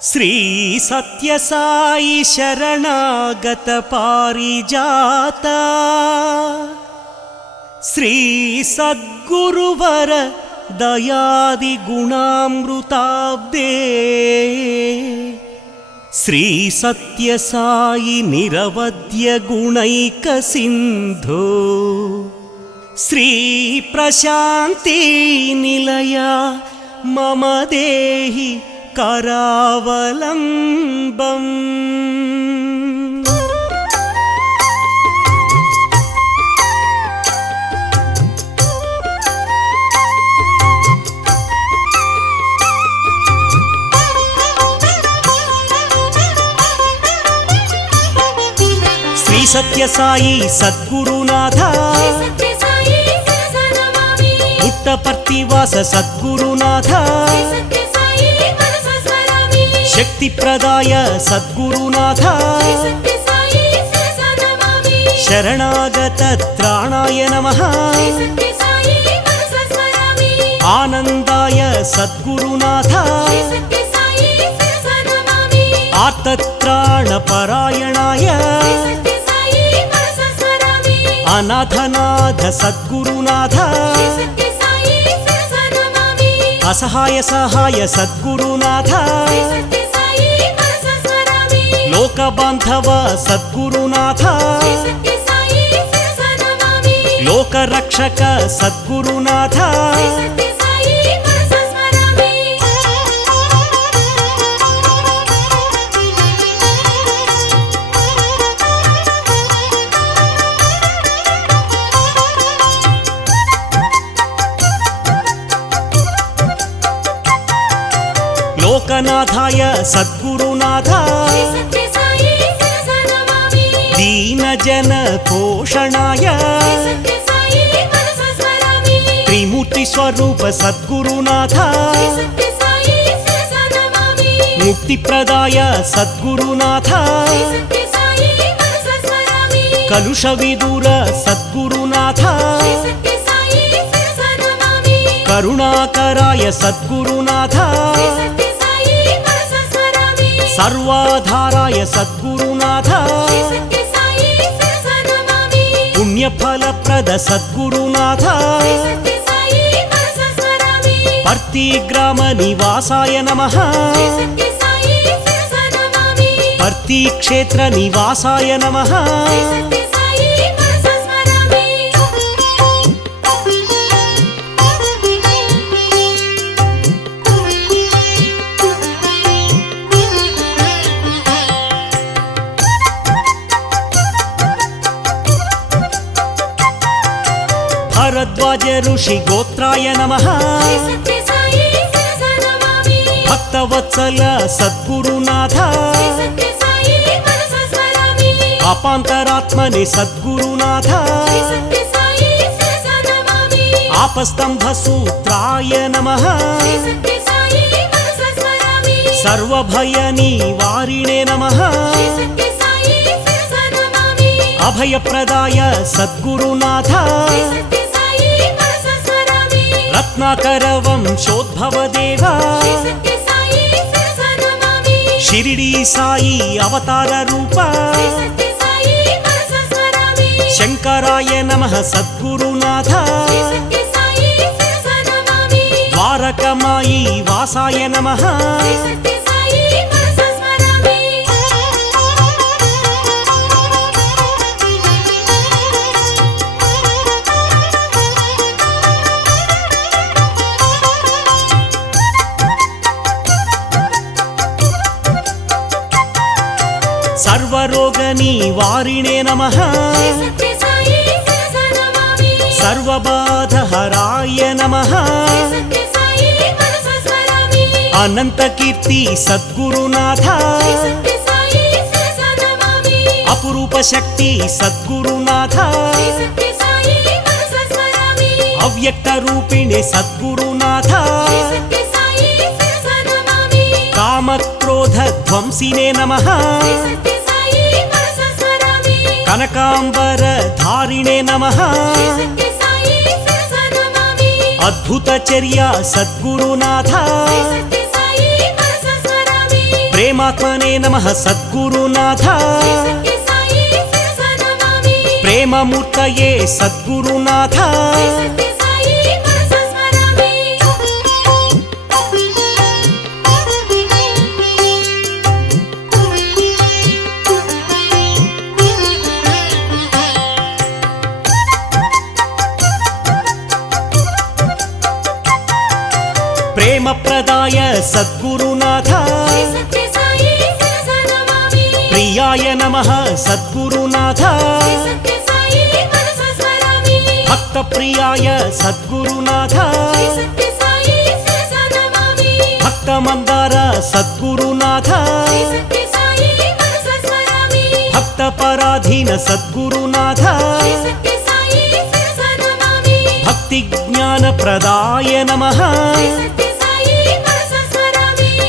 ಶ್ರೀ ಸತ್ಯಸಾಯಿ ಶರಣಾಗತ ಪಾರಿಜಾತ ಶ್ರೀ ಸದ್ಗುರುವರ ದಯಾದಿ ಗುಣಾಮೃತಾಬ್ದೇ ಶ್ರೀ ಸತ್ಯಸಾಯಿ ನಿರವಧ್ಯ ಗುಣೈಕ ಸಿಂಧೋ ಶ್ರೀ ಪ್ರಶಾಂತಿ ನಿಲಯ ಮಮ ದೇಹಿ ಕರಾವಲಂಬಂ. ಶ್ರೀ ಸತ್ಯಸಾಯಿ ಸದ್ಗುರುನಾಥ ಪುಟ್ಟಪರ್ತಿವಾಸ ಸದ್ಗುರುನಾಥ ಶಕ್ತಿ ಪ್ರದಾಯ ಸದ್ಗುರುನಾಥ ಶರಣಾಗತ ತ್ರಾಣಾಯ ನಮಃ ಆನಂದಾಯ ಸದ್ಗುರುನಾಥ ಆರ್ತತ್ರಾಣ ಪರಾಯಣಾಯ ಅನಾಥನಾಥ ಸದ್ಗುರುನಾಥ ಅಸಹಾಯ ಸಹಾಯ ಸದ್ಗುರುನಾಥ ಲೋಕಬಾಂಧವ ಸದ್ಗುರುನಾಥ ಲೋಕರಕ್ಷಕ ಸದ್ಗುರುನಾಥ ಲೋಕನಾಥಾಯ ಸದ್ಗುರುನಾಥ ದೀನ ಜನ ಪೋಷಣಾಯ ತ್ರಿಮೂರ್ತಿ ಸ್ವರೂಪ ಸದ್ಗುರುನಾಥ ಮುಕ್ತಿ ಪ್ರದಾಯ ಸದ್ಗುರುನಾಥ ಕಲುಷ ವಿದೂರ ಸದ್ಗುರುನಾಥ ಕರುಣಾಕರಾಯ ಸದ್ಗುರುನಾಥ ಸರ್ವಾಧಾರಾಯ ಸದ್ಗುರುನಾಥ ಪುಣ್ಯಫಲಪ್ರದ ಸದ್ಗುರುನಾಥ ಪರ್ತಿಗ್ರಾಮ ನಿವಾಸಾಯ ನಮಃ ಪರ್ತಿ ಕ್ಷೇತ್ರ ನಿವಾಸಾಯ ನಮಃ ಭರದ್ವಾಜ ಋಷಿ ಗೋತ್ರಾಯ ನಮಃ ಭಕ್ತವತ್ಸಲ ಸದ್ಗುರುನಾಥ ಅಪಾಂತರಾತ್ಮನೆ ಸದ್ಗುರುನಾಥ ಆಪಸ್ತಂಭ ಸೂತ್ರಾಯ ನಮಃ ಸರ್ವಭಯ ನಿವಾರಿಣೆ ನಮಃ ಅಭಯಪ್ರದಾಯ ಸದ್ಗುರುನಾಥ ರತ್ನಾಕರ ವಂಶೋದ್ಭವ ದೇವ ಶಿರಿಡಿ ಸಾಯಿ ಅವತಾರ ರೂಪ ಶಂಕರಾಯ ನಮಃ ಸದ್ಗುರುನಾಥ ದ್ವಾರಕಮಾಯಿ ವಾಸಾಯ ನಮಃ ಸರ್ವರೋಗ ನಿವಾರಿಣೆ ನಮಃ ಸರ್ವಬಾಧಹರಾಯ ನಮಃ ಅನಂತ ಕೀರ್ತಿ ಸದ್ಗುರುನಾಥ ಅಪರೂಪ ಶಕ್ತಿ ಸದ್ಗುರುನಾಥ ಅವ್ಯಕ್ತ ರೂಪಿಣೆ ಸದ್ಗುರುನಾಥ ಕಾಮಕ್ರೋಧ ಧ್ವಂಸಿನೇ ನಮಃ ಕನಕಾಂಬರ ಧಾರಿಣೆ ನಮಃ ಅದ್ಭುತ ಚರ್ಯ ಸದ್ಗುರುನಾಥ ప్రేమాత్మనే నమః సద్గురునాథ ప్రేమమూర్తయే సద్గురునాథ ప్రేమప్రదాయ సద్గురునాథ ప్రియాయ నమః సద్గురునాథ భక్తప్రియాయ సద్గురునాథ భక్తమందార సద్గురునాథ భక్తపరాధీన సద్గురునాథ భక్తి జ్ఞానప్రదాయ నమః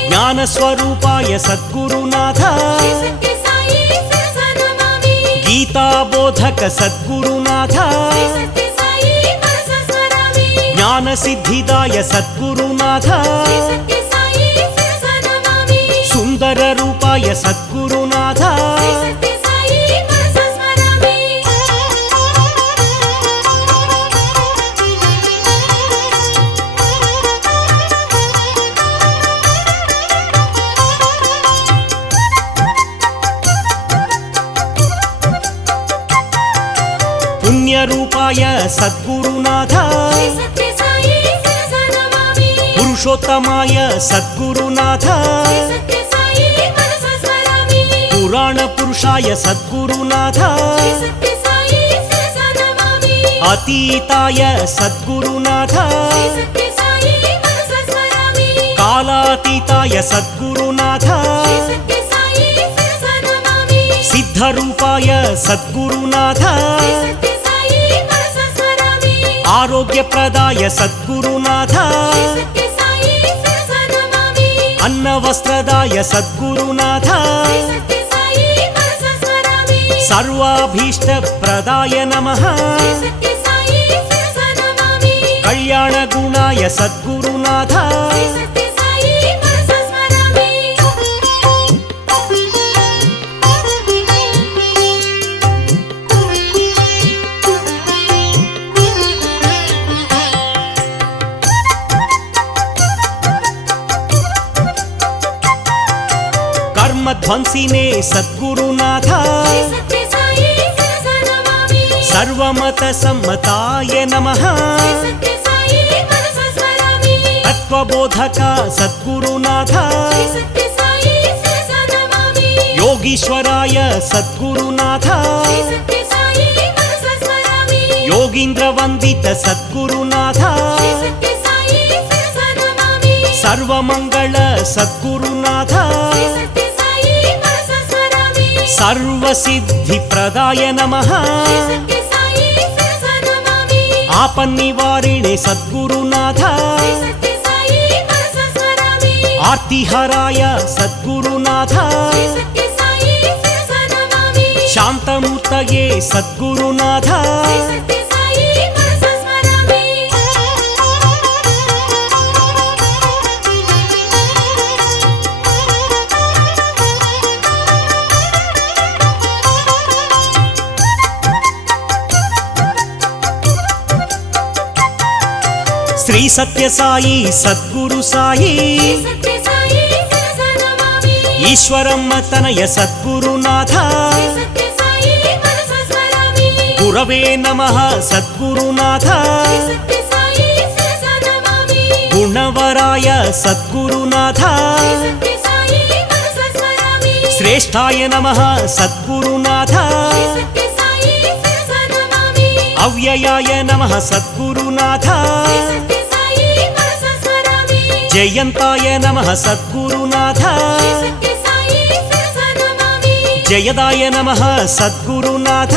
జ్ఞానస్వరూపాయ సద్గురునాథ గీతాబోధక సద్గురునాథ జ్ఞానసిద్ధిదాయ సద్గురునాథ సుందర రూపాయ సద్గురునాథ పుణ్యరూపాయ సద్గురునాథ పురుషోత్తమాయ సద్గురునాథ పురాణ పురుషాయ సద్గురునాథ అతీతాయ సద్గురునాథ కాలాతీతాయ సద్గురునాథ సిద్ధరూపాయ సద్గురునాథ ఆరోగ్యప్రదాయ సద్గురునాథ అన్నవస్త్రదాయ సద్గురునాథ సర్వాభీష్టప్రదాయ నమః కళ్యాణగుణాయ సద్గురునాథ కర్మధ్వంసినే సద్గురునాథ సర్వమత సమ్మతాయ నమః తత్వబోధక సద్గురునాథ యోగీశ్వరాయ సద్గురునాథ యోగీంద్రవందిత సద్గురునాథ సర్వమంగళ సద్గురునాథ సర్వసిద్ధిప్రదాయ నమః ఆపన్నివారిణే సద్గురునాథ ఆర్తిహరాయ సద్గురునాథ శాంతమూర్తయే సద్గురునాథ శ్రీ సత్యసాయి సద్గురు సాయి ఈశ్వరమ్మ తనయ సద్గురునాథ గురవే నమః సద్గురునాథ గుణవరాయ సద్గురునాథ శ్రేష్ఠాయ నమః సద్గురునాథ అవ్యయాయ నమః సద్గురునాథ జయంతాయ నమః సద్గురునాథ జయదాయ నమః సద్గురునాథ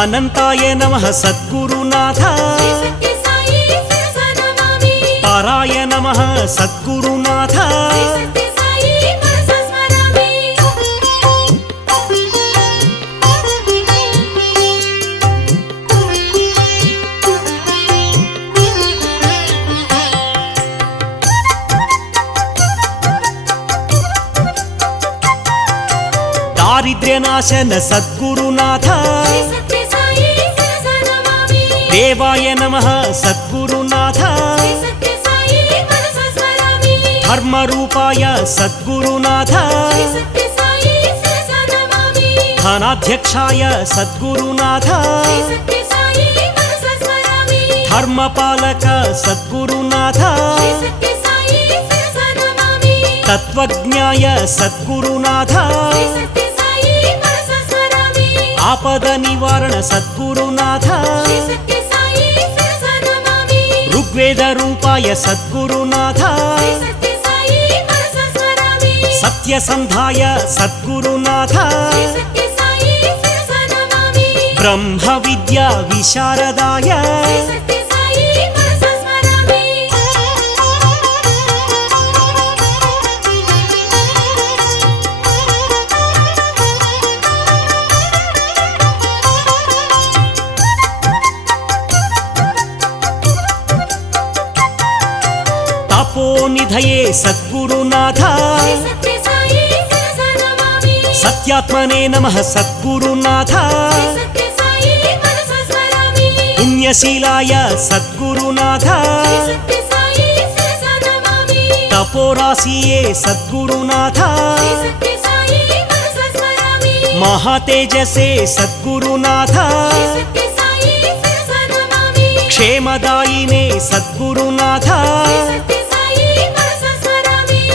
అనంతాయ నమః సద్గురునాథ పరాయ నమః సద్గురునాథ दारिद्र्यनाशन सद्गुरुनाथ देवाय नमः सद्गुरुनाथ धर्मरूपाय सद्गुरुनाथ धनाध्यक्षाय सद्गुरुनाथ धर्मपालक सद्गुरुनाथ तत्त्वज्ञाय सद्गुरुनाथ आपद निवारण सद्गुरुनाथ ऋग्वेद रूपाय सद्गुरुनाथ सत्यसन्धाय सद्गुरुनाथ ब्रह्म विद्या विशारदाय तपोनिधये सद्गुरुनाथ सत्यात्मने नमः सद्गुरुनाथ पुण्यशीलाय सद्गुरुनाथ तपोराशिये सद्गुरुनाथ महातेजसे सद्गुरुनाथ क्षेमदायिने सद्गुरुनाथ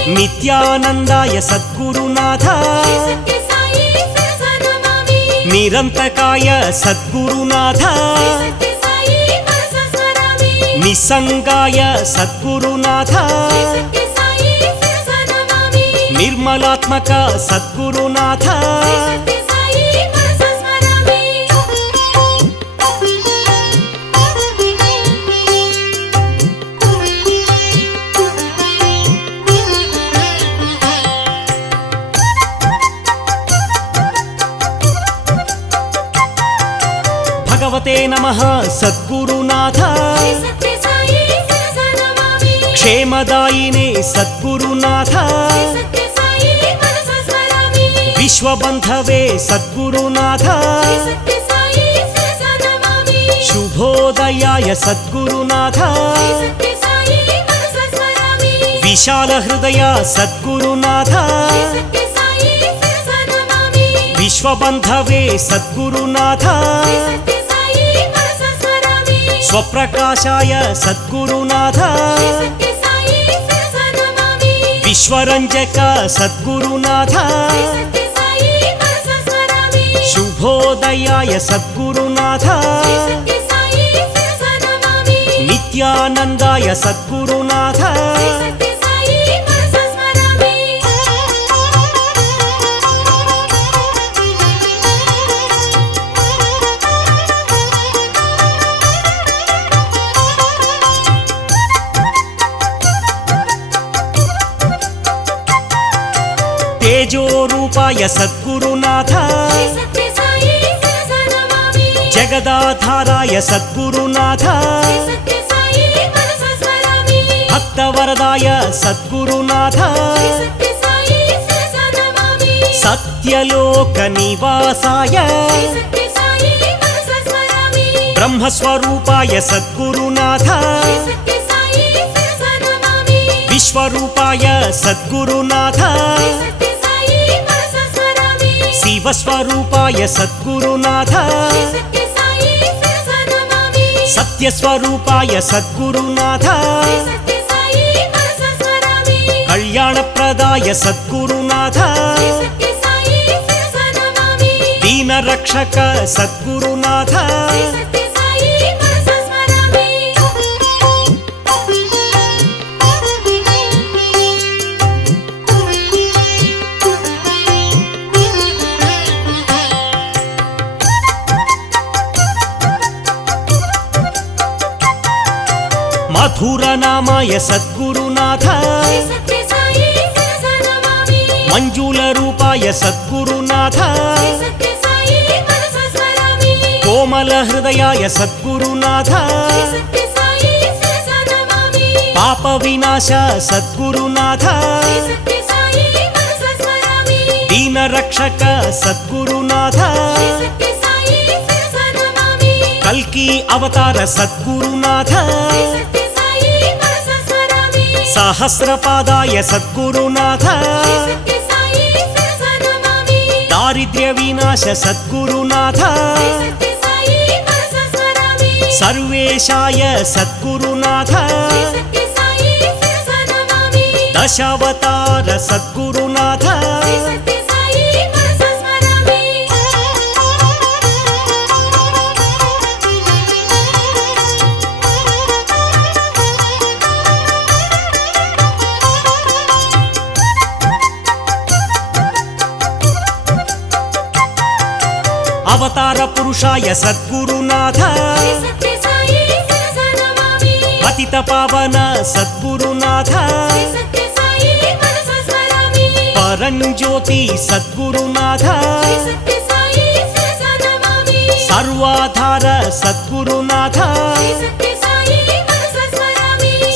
नित्यानन्दाय सद्गुरुनाथ निरन्तकाय सद्गुरुनाथ निसंगाय सद्गुरुनाथ निर्मलात्मक सद्गुरुनाथ भगवते नमः सद्गुरुनाथ क्षेमदायिने सद्गुरुनाथ विश्वबन्धवे सद्गुरुनाथ शुभोदयाय सद्गुरुनाथ विशालहृदय सद्गुरुनाथ विश्वबन्धवे सद्गुरुनाथ स्वप्रकाशाय सद्गुरुनाथ विश्वरञ्जक सद्गुरुनाथ शुभोदयाय सद्गुरुनाथ नित्यानन्दाय सद्गुरुनाथ तेजोरूपाय सद्गुरुनाथ जगदाधाराय सद्गुरुनाथ भक्तवरदाय सद्गुरुनाथ सत्यलोकनिवासाय ब्रह्मस्वरूपाय सद्गुरुनाथ विश्वरूपाय सद्गुरुनाथ शिवस्वरूपाय सद्गुरुनाथ सत्यस्वरूपाय सद्गुरुनाथ कल्याणप्रदाय सद्गुरुनाथ दीनरक्षक सद्गुरुनाथ मधुरनामाय सद्गुरुनाथ मंजूलरूपाय सद्गुरुनाथ कोमलहृदयाय सद्गुरुनाथ पापविनाश सद्गुरुनाथ दीन दीन रक्षक सद्गुरुनाथ कल्की अवतार सद्गुरुनाथ सहस्रपादाय सद्गुरुनाथ दारिद्र्य विनाश सद्गुरुनाथ सर्वेशाय सद्गुरुनाथ दशावतार सद्गुरुनाथ अवतार पुरुषाय सद्गुरुनाथ पतित पावन सद्गुरुनाथ परंज्योति सद्गुरुनाथ सर्वाधार सद्गुरुनाथ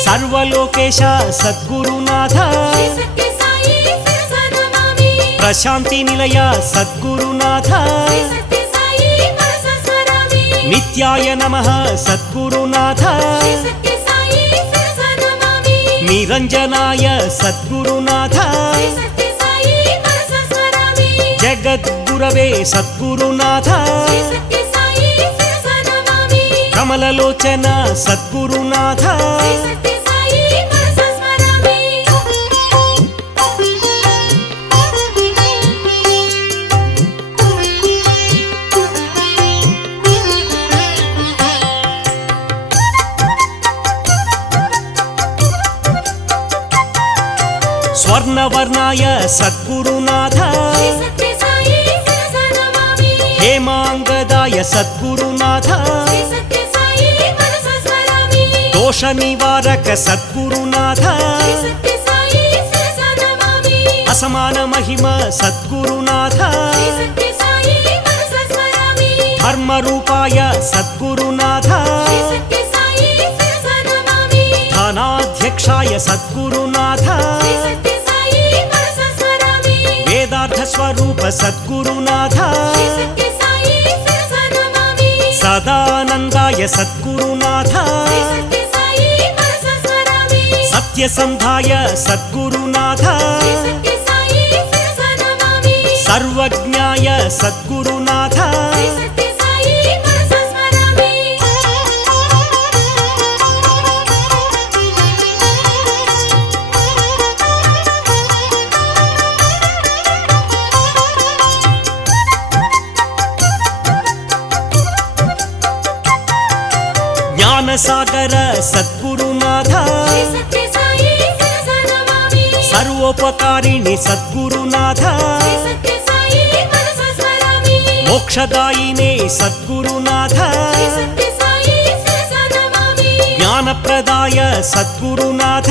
सर्वलोकेश सद्गुरुनाथ प्रशांति निलय सद्गुरुनाथ नित्याय नमः सद्गुरुनाथ निरंजनाय सद्गुरुनाथ जगद्गुरवे सद्गुरुनाथ कमललोचन सद्गुरुनाथ स्वर्णवर्णाय सद्गुरुनाथ हेमांगदाय सद्गुरुनाथ दोष निवारक सद्गुरुनाथ असमान महिमा सद्गुरुनाथ धर्म रूपाय सद्गुरुनाथ धनाध्यक्षाय सद्गुरुनाथ वेदार्थ स्वरूप सद्गुरुनाथ सदानंदाय सद्गुरुनाथ सत्यसंधाय सद्गुरुनाथ सर्वज्ञाय सद्गुरुनाथ ज्ञानसागर सद्गुरुनाथ सर्वोपकारिणी सद्गुरुनाथ मोक्षदायिने सद्गुरुनाथ ज्ञानप्रदाय सद्गुरुनाथ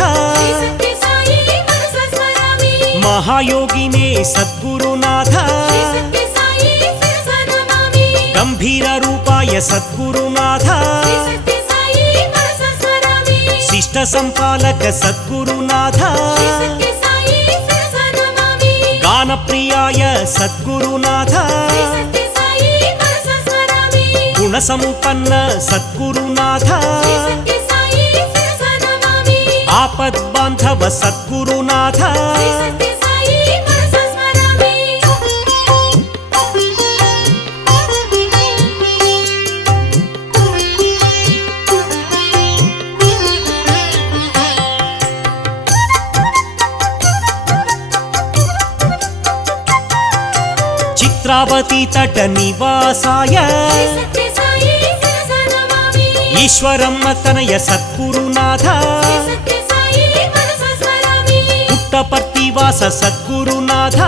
महायोगिने सद्गुरुनाथ गंभीर रूपाय सद्गुरुनाथ शिष्ट संपालक सद्गुरुनाथ गान प्रियाय सद्गुरुनाथ गुण संपन्न सद्गुरुनाथ आपद बांधव सद्गुरुनाथ चित्रावती तट निवासाय ईश्वरम्म तनय सद्गुरुनाथ पुट्टपर्तिवास सद्गुरुनाथ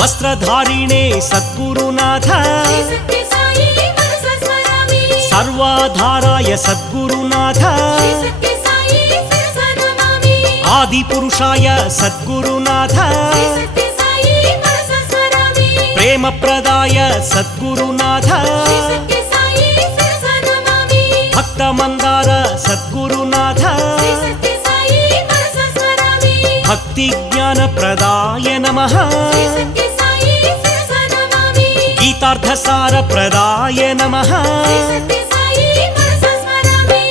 वस्त्रधारिणे सद्गुरुनाथ सर्वाधाराय सद्गुरुनाथ आदिपुरुषाय सद्गुरुनाथ प्रेम प्रदाय सद्गुरुनाथ भक्त मंदार सद्गुरुनाथ భక్తి జ్ఞాన ప్రదాయ నమః శ్రీ సత్య సాయి శిరసా నమామి గీతార్థ సార ప్రదాయ నమః శ్రీ సత్య సాయి మనసా స్మరామి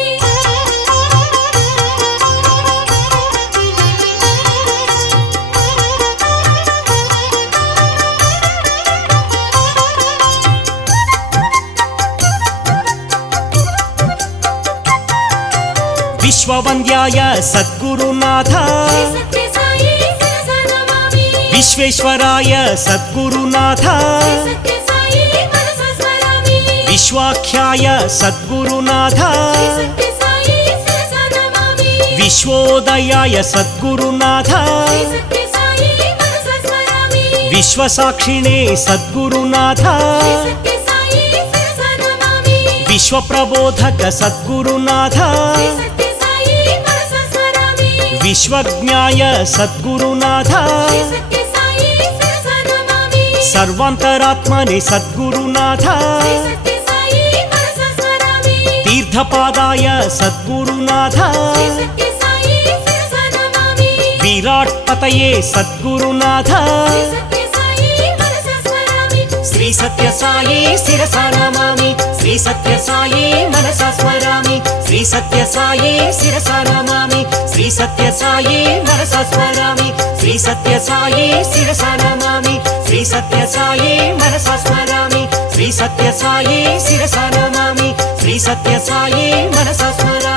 విశ్వవంద్యాయ సద్గురునాథ శ్రీ సత్య సాయి శిరసా నమామి విశ్వేశ్వరాయ సద్గురునాథ శ్రీ సత్య సాయి మనసా స్మరామి విశ్వాఖ్యాయ సద్గురునాథ శ్రీ సత్య సాయి శిరసా నమామి విశ్వోదయాయ సద్గురునాథ శ్రీ సత్య సాయి మనసా స్మరామి విశ్వసాక్షిణే సద్గురునాథ శ్రీ సత్య సాయి శిరసా నమామి విశ్వప్రబోధక సద్గురునాథ శ్రీ సత్య సాయి మనసా స్మరామి విశ్వజ్ఞాయ సద్గురునాథ శ్రీ సత్య సాయి శిరసా నమామి సర్వాంతరాత్మనే సద్గురునాథ శ్రీ సత్య సాయి మనసా స్మరామి తీర్థపాదాయ సద్గురునాథ శ్రీ సత్య సాయి శిరసా నమామి విరాట్ పతయే సద్గురునాథ శ్రీ సత్య సాయి మనసా స్మరామి శ్రీ సత్య సాయి శిరసా నమామి శ్రీ సత్య సాయి మనసా స్మరామి శ్రీ సత్య సాయి శిరసా నమామి శ్రీ సత్య సాయి మనసా స్మరామి శ్రీ సత్య సాయి శిరసా నమామి శ్రీ సత్య సాయి మనసా స్మరామి శ్రీ సత్య సాయి శిరసా నమామి శ్రీ సత్య సాయి మనసా స్మరామి